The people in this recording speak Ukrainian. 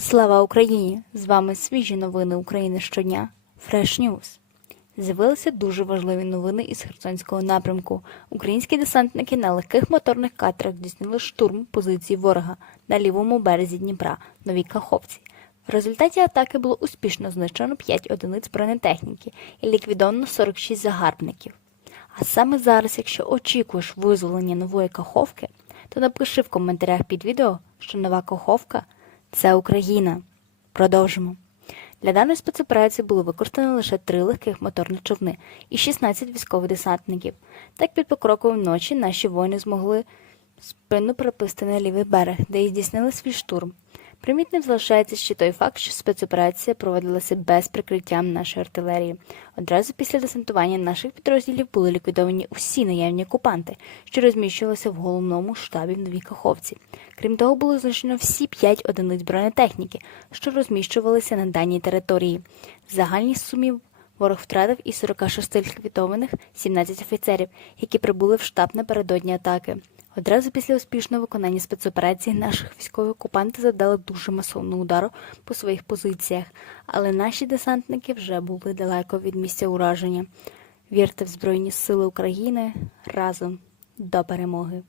Слава Україні! З вами свіжі новини України щодня. Fresh News. З'явилися дуже важливі новини із Херсонського напрямку. Українські десантники на легких моторних катерах здійснили штурм позицій ворога на лівому березі Дніпра, Новій Каховці. В результаті атаки було успішно знищено 5 одиниць бронетехніки і ліквідовано 46 загарбників. А саме зараз, якщо очікуєш визволення нової каховки, то напиши в коментарях під відео, що нова каховка це Україна. Продовжимо. Для даної спецоперації було використано лише три легких моторних човни і 16 військових десантників. Так під покроком ночі наші воїни змогли спинно приписти на лівий берег, де і здійснили свій штурм. Примітним залишається ще той факт, що спецоперація проводилася без прикриття нашої артилерії. Одразу після десантування наших підрозділів були ліквідовані усі наявні окупанти, що розміщувалися в головному штабі в Новій Каховці. Крім того, було знищено всі п'ять одиниць бронетехніки, що розміщувалися на даній території. В загальній сумі ворог втратив із 46 ліквідованих 17 офіцерів, які прибули в штаб напередодні атаки. Одразу після успішного виконання спецоперації наших військових окупанти завдали дуже масовну удару по своїх позиціях, але наші десантники вже були далеко від місця ураження. Вірте в Збройні Сили України разом до перемоги!